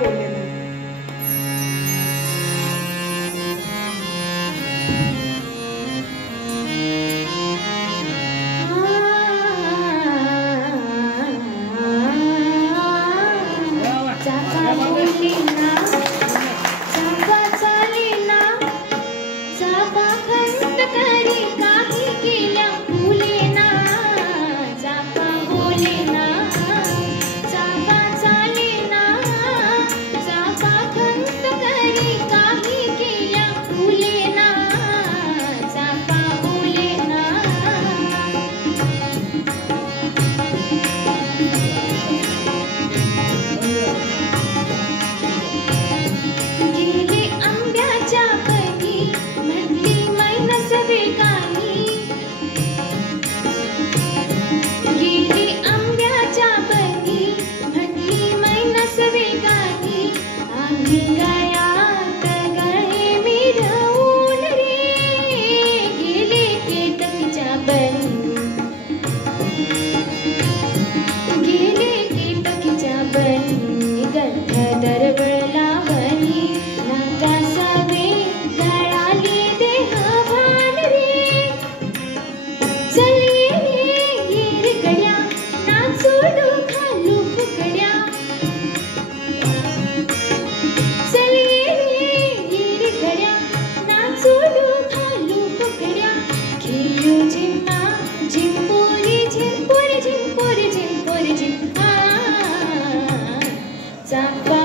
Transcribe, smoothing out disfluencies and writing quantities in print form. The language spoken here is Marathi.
बोलले नाही. चाफा बोलली ना, चाफा चाली ना, चाफा खंत करी काही केल्या फुले ना. चाफा बोले ना, चाफा चाली ना, चाफा खंत करी काही केल्या फुले ना. चाफा बोले ना. गेली आंब्याच्या बनी म्हटली मैनस वेगानी. गेली आंब्याच्या बनी म्हटली मैनस वेगानी. आम्ही गळ्यात गळे मिरवून रे गेले केतकीच्या बनी. गेले केतकीच्या बनी गंध दरवळला बनी. नाकासावे गळाली देह भान रे. चल ये रे गड्या नाचून घालू फुगड्या. चल ये गड्या नाचून घालू फुगड्या. खेळू झिम्मा झिंपोरी झिंपोरी झिंपोरी झिंपोरी झिंप. चाफा